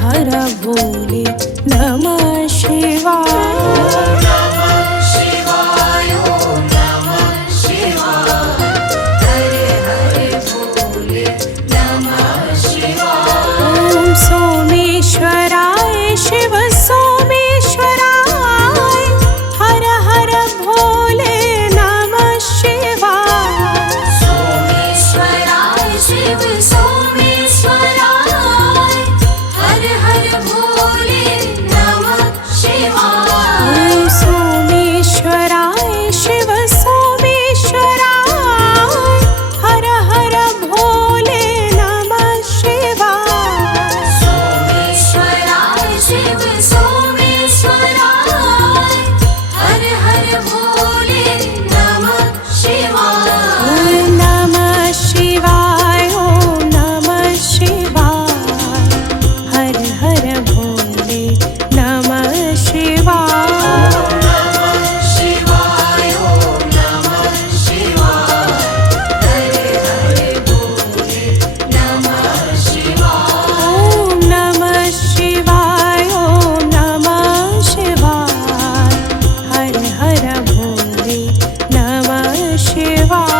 हर भोले नमः शिवाय। सोमेश्वराय शिव सोमेश्वराय हर हर भोले नमः शिवाय। सोमेश्वराय शिव सोमेश्वराय हर हर भोले नमः शिवाय। सोमेश्वराय शिव सोमेश्वराय हर हर भोले नमः शिवाय। शिव सोमेश्वराय हर हर भोले नमः शिवाय। नमः शिवाय ओम नमः शिवाय हर हर भोले नमः शिवाय। शिवाय ओम नमः शिवाय हर हर भोले नमः शिवाय। ओम नमः शिवाय ओम नमः शिवाय हर हर भोले नमः शिवाय।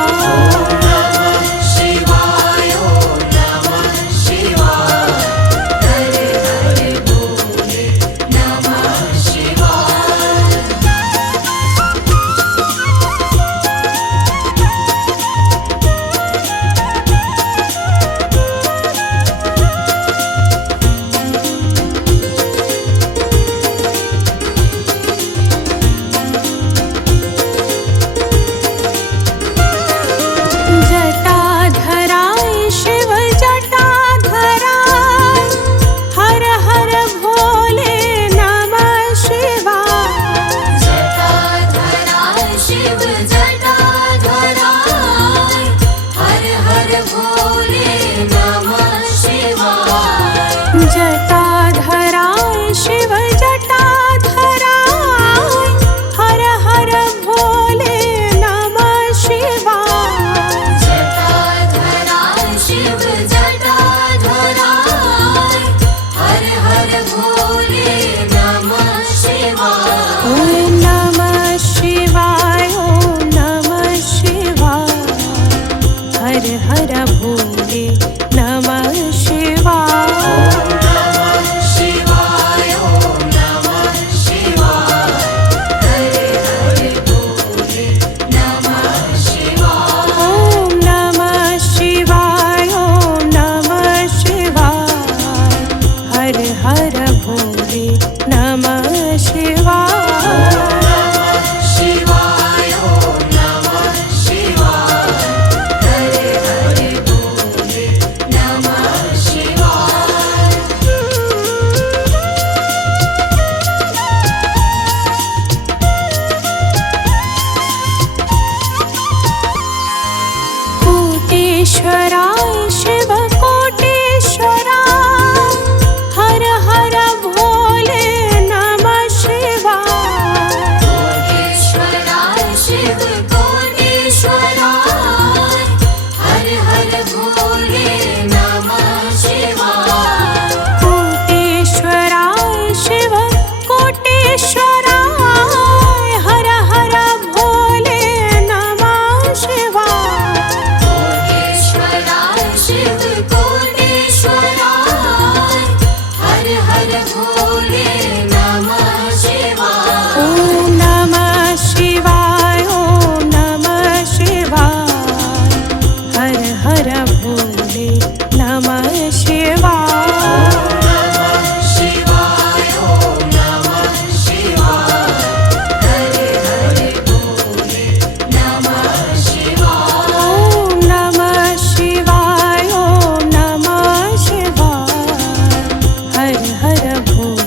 शिवाय ओम नमः शिवाय हर हर भोले नमः शिवाय। जटाधराय शिव जटाधराय हर हर भोले नमः शिवाय। जटाधराय शिव जटाधराय हर हर भोले नमः शिवाय। जटाधराय शिव जटाधराय हर हर भोले नमः शिवाय। जटाधराय शिव जटाधराय हर हर भोले नमः शिवाय। ओम नमः शिवाय ओम नमः शिवाय हर हर भोले नमः शिवाय। शिवाय ओम नमः शिवाय हर हर भोले नमः शिवाय। ओम नमः शिवाय ओम नमः शिवाय हर हर भोले नमः शिवाय। शिवाय ओम नमः शिवाय हर हर भोले नमः शिवाय। कोटेश्वराय शिव कोटेश्वराय हर हर भोले नमः शिवाय। कोटेश्वराय शिव कोटेश्वराय हर हर भोले नमः शिवाय। कोटेश्वराय शिव कोटेश्वराय हर हर भोले नमः शिवाय। कोटेश्वराय शिव कोटेश्वराय हर हर भोले नमः शिवाय। ओम नमः शिवाय ओम नमः शिवाय हर हर भोले नमः शिवाय। शिवाय ओम नमः शिवाय हर हर भोले नमः शिवाय। ओम नमः शिवाय ओम नमः शिवाय हर हर भोले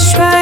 ईश्वर